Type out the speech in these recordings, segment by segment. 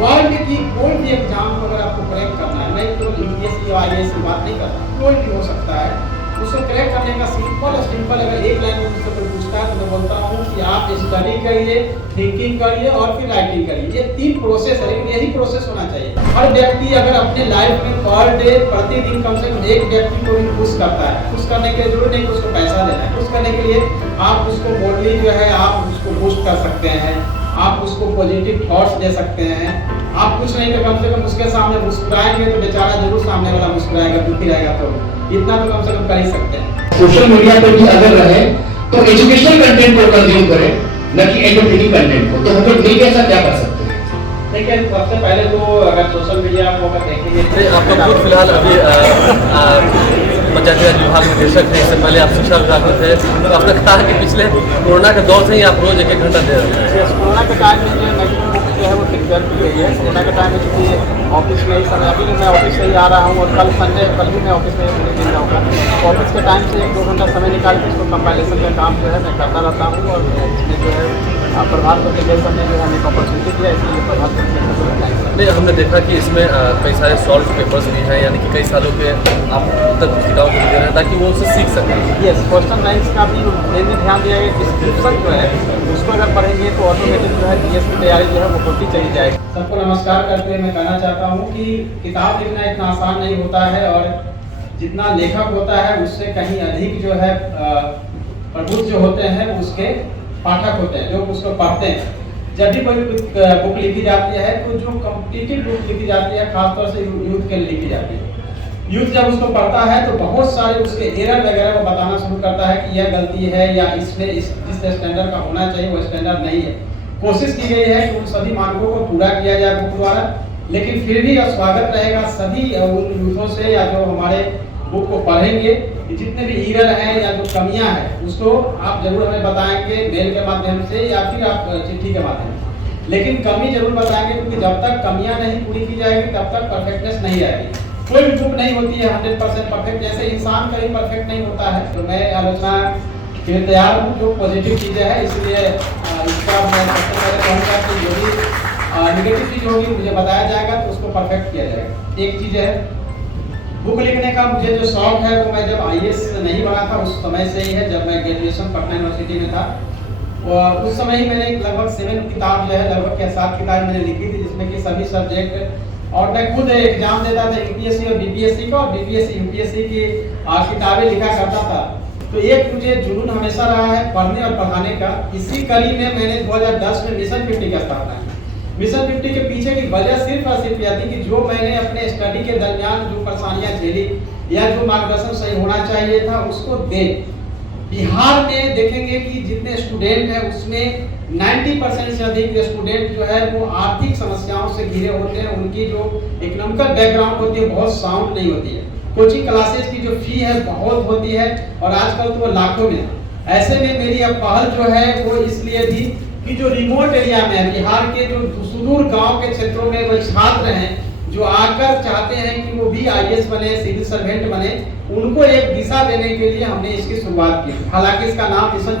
World की कोई भी एग्जाम को अगर आपको क्रैक करना है, मैं केवल यूपीएससी और आईएएस की बात नहीं करता, कोई भी हो सकता है, उसको क्रैक करने का सिंपल अगर एक लाइन में मुझसे कोई पूछता है तो मैं बोलता हूँ कि आप स्टडी करिए, थिंकिंग करिए और फिर राइटिंग करिए। ये 3 प्रोसेस है, लेकिन यही प्रोसेस होना चाहिए। हर व्यक्ति अगर अपने लाइफ में पर डे प्रतिदिन कम से कम एक व्यक्ति को भी खुश करता है। खुश करने के लिए जरूरी नहीं कि उसको पैसा देना है, खुश करने के लिए आप उसको बोल्डली जो है आप उसको बूस्ट कर सकते हैं, आप उसको पॉजिटिव थॉट्स दे सकते हैं। आप कुछ नहीं तो कम से कम उसके सामने मुस्कुराएंगे तो बेचारा जरूर सामने वाला मुस्कुराएगा, दुखी रहेगा, तो इतना तो कम से कम कर ही सकते हैं। सोशल मीडिया पे भी अगर रहे तो एजुकेशनल कंटेंट को कंज्यूम करें, न कि एंटरटेनिंग कंटेंट को। तो हम लोग मिलकर ऐसा क्या कर सकते हैं? देखिए, सबसे पहले तो अगर सोशल मीडिया को अगर देखेंगे, आपका खुद फिलहाल अभी पंचायती राज विभाग में निदेशक है, इससे पहले आप शिक्षा विभाग में थे, तो आपने कहा कि पिछले कोरोना के दौर से ही आप रोज 1-1 घंटा दे रहे हैं। कोरोना के टाइम में जो मैक्सिमम जो है वो सिक्योर की गई है। कोरोना के टाइम में क्योंकि ऑफिस में ही समय, अभी मैं ऑफिस से ही आ रहा हूँ और कल संडे, कल भी मैं ऑफिस में पूरे दिन रहूँगा। ऑफिस के टाइम से 1-2 घंटा समय निकाल के इसको कंपाइलेशन का काम जो है मैं करता रहता हूँ और इसमें जो है प्रभात पब्लिकेशन ने जो है हमें अपॉर्चुनिटी दिया, इसलिए प्रभात पब्लिकेशन। नहीं, हमने देखा कि इसमें कई सारे सॉल्व पेपर्स भी हैं, यानी कि कई सालों के आप उत्तर पुस्तिकाओं को दे रहे हैं ताकि वो उससे सीख सकें। यस, क्वेश्चन बैंक्स का भी मैंने ध्यान दिया है। डिस्क्रिप्शन जो है उसको अगर पढ़ेंगे तो ऑटोमेटिक जो है जीएस की तैयारी जो है वो होती चली जाएगी। सबको नमस्कार करते हुए मैं कहना चाहता हूँ कि किताब लिखना इतना आसान नहीं होता है और जितना लेखक होता है उससे कहीं अधिक जो है प्रबुद्ध जो होते हैं उसके पाठक होते हैं, जो उसको पढ़ते हैं। जब भी कोई बुक लिखी जाती है तो जो कॉम्पिटिटिव बुक लिखी जाती है, खासतौर से यूथ के लिए लिखी जाती है, यूथ जब उसको पढ़ता है तो बहुत सारे उसके एरर वगैरह को बताना शुरू करता है कि यह गलती है या इसमें जिस स्टैंडर्ड का होना चाहिए वो स्टैंडर्ड नहीं है। कोशिश की गई है कि उन सभी मानकों को पूरा किया जाए बुक द्वारा, लेकिन फिर भी स्वागत रहेगा सभी उन यूथों से या जो हमारे बुक को पढ़ेंगे, जितने भी एरर हैं या जो कमियां हैं उसको आप जरूर हमें बताएंगे मेल के माध्यम से या फिर आप चिट्ठी के माध्यम से, लेकिन कमी जरूर बताएंगे, क्योंकि जब तक कमियां नहीं पूरी की जाएगी तब तक परफेक्टनेस नहीं आएगी। कोई भी बुक नहीं होती है 100% परफेक्ट, जैसे इंसान कभी परफेक्ट नहीं होता है। तो मैं आलोचना के लिए तैयार हूँ जो पॉजिटिव चीज़ें हैं, इसलिए इसका मैं सबसे पहले कहूँगा कि जो भी निगेटिव चीज़ होगी मुझे बताया जाएगा तो उसको परफेक्ट किया जाएगा। एक चीज़ है, बुक लिखने का मुझे जो शौक है वो मैं जब आईएएस नहीं बना था उस समय से ही है। जब मैं ग्रेजुएशन पटना यूनिवर्सिटी में था और उस समय ही मैंने लगभग 7 किताब जो है, लगभग 7 किताब मैंने लिखी थी, जिसमें कि सभी सब्जेक्ट, और मैं खुद एग्जाम देता था यूपीएससी और बीपीएससी का, और बीपीएससी यूपीएससी की किताबें लिखा करता था। तो एक मुझे जुनून हमेशा रहा है पढ़ने और पढ़ाने का। इसी कड़ी में मैंने 2010 में मिशन 50 का स्थापना की। मिशन 50 के पीछे की वजह सिर्फ और सिर्फ यह थी कि जो मैंने अपने स्टडी के दरमियान जो परेशानियां झेली या जो मार्गदर्शन सही होना चाहिए था उसको दे। बिहार में देखेंगे कि जितने स्टूडेंट हैं उसमें 90% से अधिक स्टूडेंट जो है वो आर्थिक समस्याओं से घिरे होते हैं। उनकी जो इकोनॉमिकल बैकग्राउंड होती है बहुत साउंड नहीं होती है। कोचिंग क्लासेस की जो फी है बहुत होती है और आजकल तो वो लाखों में। ऐसे में मेरी अब पहल जो है वो इसलिए थी कि जो रिमोट एरिया में है, बिहार के जो सुदूर गांव के क्षेत्रों में वो छात्र हैं जो आकर चाहते हैं कि वो भी आईएएस बने, सिविल सर्वेंट बने, उनको एक दिशा देने के लिए हमने इसकी शुरुआत की। हालांकि इसका नाम मिशन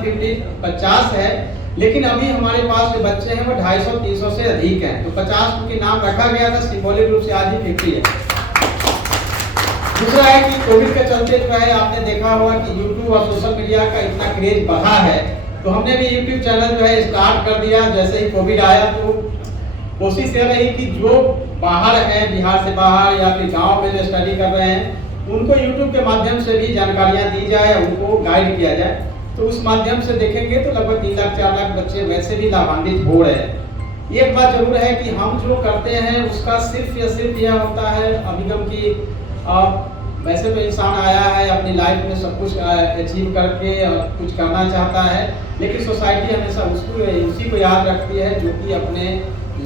50 है, लेकिन अभी हमारे पास जो बच्चे हैं वो 250-300 से अधिक हैं। तो 50 क्योंकि नाम रखा गया था, सिंबॉलिक रूप से आज ही 50 है। दूसरा है कि कोविड के चलते जो है आपने देखा होगा कि यूट्यूब और सोशल मीडिया का इतना क्रेज बढ़ा है, तो हमने भी यूट्यूब चैनल जो है स्टार्ट कर दिया। जैसे ही कोविड आया तो कोशिश ये रही कि जो बाहर है, बिहार से बाहर या फिर गांव में जो स्टडी कर रहे हैं, उनको यूट्यूब के माध्यम से भी जानकारियां दी जाए, उनको गाइड किया जाए। तो उस माध्यम से देखेंगे तो लगभग 3 लाख 4 लाख बच्चे वैसे भी लाभान्वित हो रहे हैं। एक बात जरूर है कि हम जो करते हैं उसका सिर्फ या सिर्फ यह होता है अभिगम की वैसे तो इंसान आया है अपनी लाइफ में सब कुछ अचीव करके कुछ करना चाहता है, लेकिन सोसाइटी हमेशा उसी को याद रखती है जो कि अपने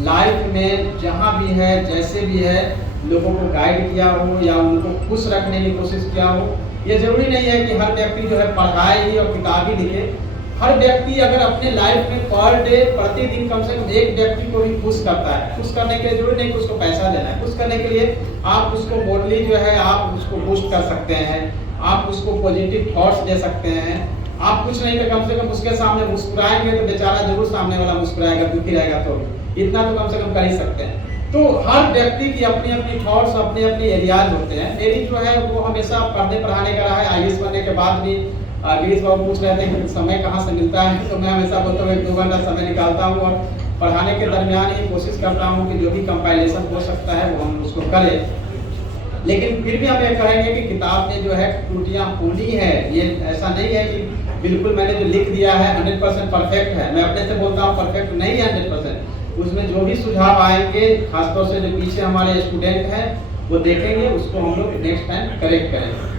लाइफ में जहाँ भी है, जैसे भी है, लोगों को गाइड किया हो या उनको खुश रखने की कोशिश किया हो। ये जरूरी नहीं है कि हर व्यक्ति जो है पढ़ाए ही और किताब ही लिखे। हर व्यक्ति अगर अपने लाइफ में पर डे प्रतिदिन कम से कम एक व्यक्ति को भी खुश करता है, खुश करने के लिए जरूरी नहीं कि उसको पैसा देना है, खुश करने के लिए आप उसको बोल्डली जो है आप उसको बूस्ट कर सकते हैं, आप उसको पॉजिटिव थॉट्स दे सकते हैं। आप कुछ नहीं तो कम से कम उसके सामने मुस्कुराएंगे तो बेचारा जरूर सामने वाला मुस्कुराएगा, दुखी रहेगा, तो इतना तो कम से कम कर ही सकते हैं। तो हर व्यक्ति की अपनी अपनी थॉट्स, अपने अपने एरियाज होते हैं। मेरी जो है वो हमेशा पढ़ने पढ़ाने का रहा है। आईएएस बनने के बाद भी गिरीश बाबू पूछ रहे थे कि समय कहाँ से मिलता है, तो मैं हमेशा बोलता हूँ 1-2 घंटा समय निकालता हूँ और पढ़ाने के दरमियान ही कोशिश करता हूँ कि जो भी कंपाइलेशन हो सकता है वो हम उसको करें। लेकिन फिर भी हम ये कहेंगे कि किताब में जो है त्रुटियाँ होनी है। ये ऐसा नहीं है कि बिल्कुल मैंने जो लिख दिया है 100% परफेक्ट है। मैं अपने से बोलता हूँ परफेक्ट नहीं है 100%। उसमें जो भी सुझाव आएंगे, खासतौर से जो पीछे हमारे स्टूडेंट हैं वो देखेंगे, उसको हम लोग नेक्स्ट टाइम करेक्ट करेंगे।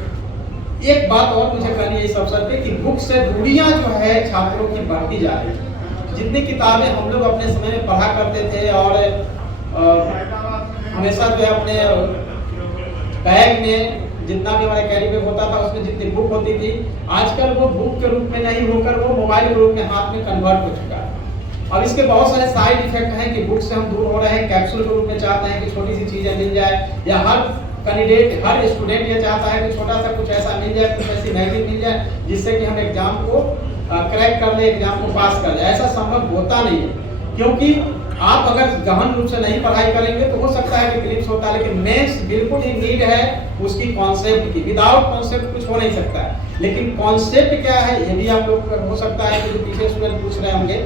एक बात और मुझे कहनी है इस अवसर पे कि बुक से दूरियां जो है छात्रों की बढ़ती जा रही है। जितनी किताबें हम लोग अपने समय में पढ़ा करते थे और हमेशा जो है अपने बैग में जितना भी हमारे कैरी बैग होता था उसमें जितनी बुक होती थी, आजकल वो बुक के रूप में नहीं होकर वो मोबाइल के रूप में हाथ में कन्वर्ट हो चुका है। अब इसके बहुत सारे साइड इफेक्ट हैं कि बुक से हम दूर हो रहे हैं, कैप्सूल के रूप में चाहते हैं कि छोटी सी चीजें मिल जाए, या हर कैंडिडेट, हर स्टूडेंट ये चाहता है कि छोटा सा कुछ ऐसा मिल जाए, कुछ ऐसी मैगजीन मिल जाए जिससे कि हम एग्जाम को क्रैक कर ले, एग्जाम को पास कर जाए। ऐसा संभव होता नहीं है, क्योंकि आप अगर गहन रूप से नहीं पढ़ाई करेंगे तो हो सकता है कि क्लिप्स होता है, लेकिन मेंस बिल्कुल ही नीड है उसकी कॉन्सेप्ट की। विदाउट कॉन्सेप्ट कुछ हो नहीं सकता है। लेकिन कॉन्सेप्ट क्या है ये भी आप लोग हो सकता है कि जो पीछे स्टूडेंट पूछ रहे होंगे।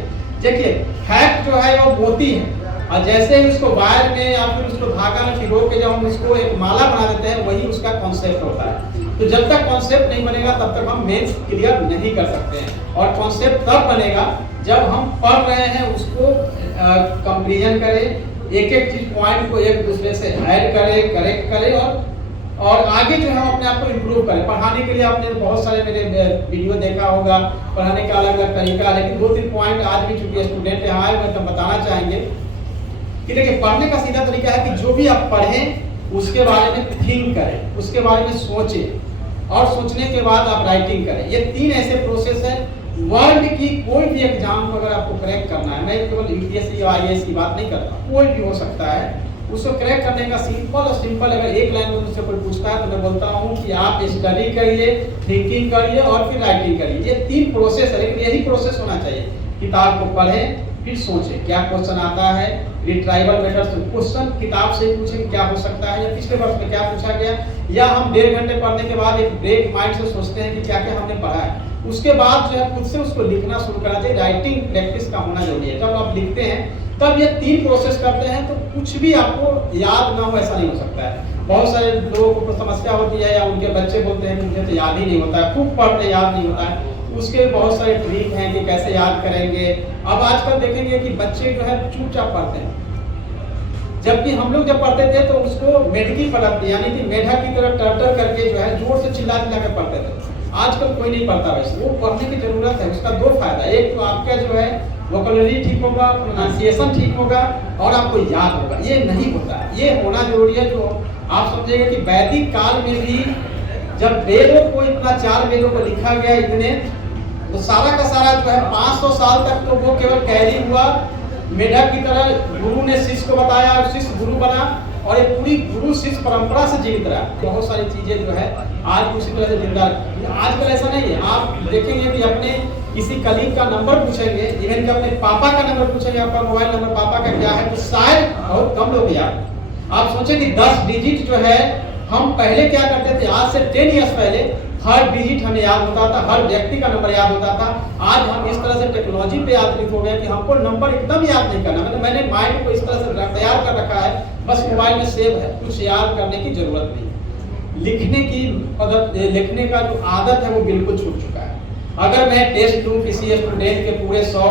देखिए फैक्ट जो है वो मोती है, और जैसे ही उसको वायर में या फिर उसको धागा में भिगो के जब हम उसको एक माला बना देते हैं, वही उसका कॉन्सेप्ट होता है। तो जब तक कॉन्सेप्ट नहीं बनेगा तब तक हम मेंस क्लियर नहीं कर सकते हैं। और कॉन्सेप्ट तब बनेगा जब हम पढ़ रहे हैं उसको कंपेरिजन करें, एक एक चीज पॉइंट को एक दूसरे से ऐड करें, करेक्ट करें और आगे जो है हम अपने आप को इम्प्रूव करें। पढ़ाने के लिए आपने बहुत सारे मेरे वीडियो देखा होगा, पढ़ाने का अलग अलग तरीका, लेकिन 2-3 पॉइंट आज भी चूंकि स्टूडेंट यहाँ आए हुए तो बताना चाहेंगे कि देखिए पढ़ने का सीधा तरीका है कि जो भी आप पढ़ें उसके बारे में थिंक करें, उसके बारे में सोचें और सोचने के बाद आप राइटिंग करें। ये 3 ऐसे प्रोसेस है। वर्ल्ड की कोई भी एग्जाम को अगर आपको क्रैक करना है, मैं केवल यूपीएससी या आईएएस की बात नहीं करता, कोई भी हो सकता है, उसको क्रैक करने का सिंपल अगर एक लाइन में मुझसे कोई पूछता है तो मैं बोलता हूँ कि आप स्टडी करिए, थिंकिंग करिए और फिर राइटिंग करिए। ये 3 प्रोसेस है, लेकिन यही प्रोसेस होना चाहिए। किताब को पढ़ें, फिर सोचें क्या क्वेश्चन आता है, रिट्राइवल मेथड से क्वेश्चन किताब से पूछें क्या हो सकता है, या पिछले वर्ष में क्या पूछा गया, या हम 1.5 घंटे पढ़ने के बाद एक ब्रेक माइंड से सोचते हैं कि क्या क्या हमने पढ़ा है। उसके बाद जो है खुद से उसको लिखना शुरू करना चाहिए। राइटिंग प्रैक्टिस का होना जरूरी है। जब आप लिखते हैं तब ये 3 प्रोसेस करते हैं तो कुछ भी आपको याद ना हो ऐसा नहीं हो सकता है। बहुत सारे लोगों को समस्या होती है या उनके बच्चे बोलते हैं कि मुझे तो याद ही नहीं होता है, खूब पढ़ते याद नहीं होता है। उसके बहुत सारे ट्रिक हैं कि कैसे याद करेंगे। अब आजकल देखेंगे कि बच्चे जो है चुपचाप पढ़ते हैं, जबकि हम लोग जब पढ़ते थे तो उसको मेढकी पढ़ते यानी कि मेढक की तरह टर करके जो है जोर से चिल्ला चिल्ला के पढ़ते थे। आजकल कोई नहीं पढ़ता वैसे। वो पढ़ने की जरूरत है। उसका 2 फायदा, एक तो आपका जो है वोकैबुलरी ठीक होगा, प्रोनाउंसिएशन ठीक होगा और आपको याद होगा। ये नहीं होता है, ये होना जरूरी है। जो आप समझेंगे कि वैदिक काल में भी जब वेदों को इतना 4 वेदों को लिखा गया इतने, तो सारा का सारा जो है 500 साल तक तो वो केवल कैरी हुआ, मेढक की तरह गुरु ने शिष्य को बताया और शिष्य गुरु बना, और ये पूरी गुरु शिष्य परंपरा से जीवित रहा। बहुत सारी चीजें जो है आज उसी तरह से जिंदा। आजकल ऐसा नहीं है। आप देखेंगे कि अपने किसी कलीग का नंबर पूछेंगे, इवन कि अपने पापा का नंबर पूछेंगे, आपका मोबाइल नंबर पापा का क्या है, तो शायद बहुत कम लोग याद। आप सोचें कि 10 डिजिट जो है हम पहले क्या करते थे, आज से 10 इयर्स पहले हर डिजिट हमें याद होता था, हर व्यक्ति का नंबर याद होता था। आज हम इस तरह से टेक्नोलॉजी पे आधारित हो गए कि हमको नंबर एकदम याद नहीं करना। मतलब मैंने माइंड को इस तरह से तैयार कर रखा है, बस मोबाइल में सेव है, कुछ याद करने की जरूरत नहीं। लिखने का जो आदत है वो बिल्कुल छूट चुका है। अगर मैं टेस्ट लूँ किसी स्टूडेंट के पूरे 100,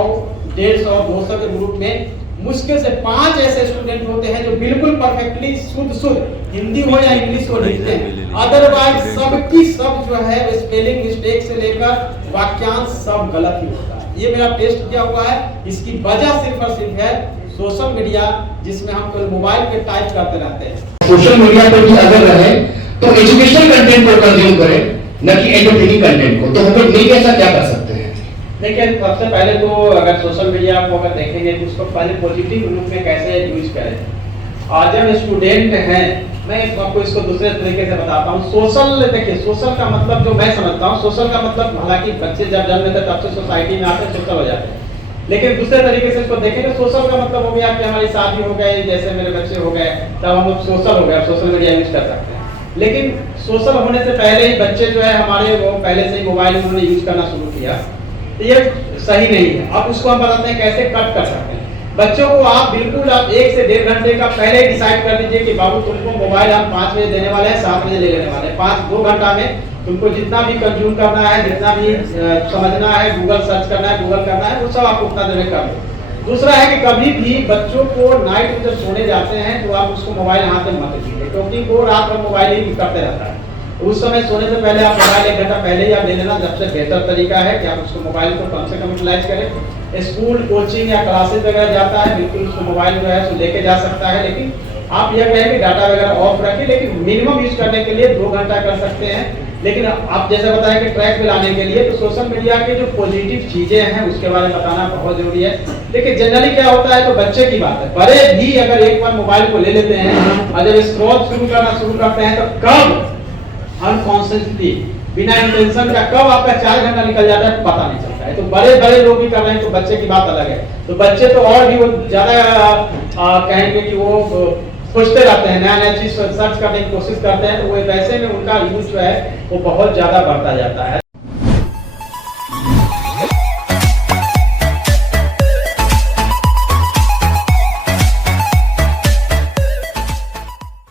150, 200 के ग्रुप में, मुश्किल से 5 ऐसे स्टूडेंट होते हैं जो बिल्कुल परफेक्टली शुद्ध हिंदी हो या इंग्लिश हो लिखते हैं। अदरवाइज सबकी सब जो है स्पेलिंग मिस्टेक से लेकर वाक्यांश सब गलत ही होता है। ये मेरा टेस्ट किया हुआ है। इसकी वजह सिर्फ और सिर्फ है सोशल मीडिया, जिसमें हम केवल मोबाइल पे टाइप करते रहते हैं। सोशल मीडिया पर भी अगर रहे तो एजुकेशनल कंटेंट को कंज्यूम करें, न कि एंटरटेनिंग कंटेंट को। तो हम लोग नहीं ऐसा क्या कर सकते हैं? देखिए सबसे पहले तो अगर सोशल मीडिया को अगर देखेंगे तो उसको पहले पॉजिटिव रूप में कैसे यूज करें। और जब स्टूडेंट हैं, मैं आपको इसको दूसरे तरीके से बताता हूँ। देखिए सोशल का मतलब जो मैं समझता हूँ, सोशल का मतलब हालांकि बच्चे जब जन्म लेते तब से सोसाइटी में आते सोशल हो जाते हैं। लेकिन दूसरे तरीके से इसको देखें तो सोशल का मतलब हो गया कि हमारी शादी हो गई, जैसे मेरे बच्चे हो गए, तब हम लोग सोशल हो गए, सोशल मीडिया यूज कर सकते हैं। लेकिन सोशल होने से पहले ही बच्चे जो है हमारे वो पहले से ही मोबाइल उन्होंने यूज करना शुरू किया, तो ये सही नहीं है। अब उसको हम बताते हैं कैसे कट कर सकते हैं। बच्चों को आप बिल्कुल आप 1 से 1.5 घंटे का पहले ही डिसाइड कर दीजिए कि बाबू तुमको मोबाइल हम 5 बजे देने वाले हैं, 7 बजे ले लेने वाले हैं। 2 घंटा में तुमको जितना भी कंज्यूम करना है, जितना भी समझना है, गूगल सर्च करना है, गूगल करना है, वो सब आपको उतना देर में कर दो। दूसरा है कि कभी भी बच्चों को नाइट में जब सोने जाते हैं तो आप उसको मोबाइल हाथ में मत दीजिए, क्योंकि वो रात भर मोबाइल ही करते रहता है। उस समय सोने से पहले आप मोबाइल 1 घंटा पहले ही आप ले लेना सबसे बेहतर तरीका है कि आप उसको मोबाइल को कम से कम यूटिलाइज करें। स्कूल, कोचिंग या क्लासेस वगैरह जाता है, बिल्कुल उसको मोबाइल जो है सो लेके जा सकता है, लेकिन आप यह कहें कि डाटा वगैरह ऑफ रखें, लेकिन मिनिमम यूज करने के लिए 2 घंटा कर सकते हैं। लेकिन आप जैसे बताया कि ट्रैक पे लाने के लिए तो सोशल मीडिया के जो पॉजिटिव चीजें हैं उसके बारे में बताना बहुत जरूरी है। देखिए जनरली क्या होता है, तो बच्चे की बात है, बड़े भी अगर एक बार मोबाइल को ले लेते हैं और जब स्क्रॉल शुरू करते हैं तो कब अनकॉन्शियसली बिना इंटेंशन का कब आपका 4 घंटा निकल जाता है पता नहीं चलता है। तो बड़े लोग भी कर रहे हैं, तो बच्चे की बात अलग है। तो बच्चे तो और भी वो ज्यादा कहेंगे कि वो खोजते रहते हैं, नया चीज सर्च करने की कोशिश करते हैं, तो वो वैसे में उनका यूज जो है वो बहुत ज्यादा बढ़ता जाता है।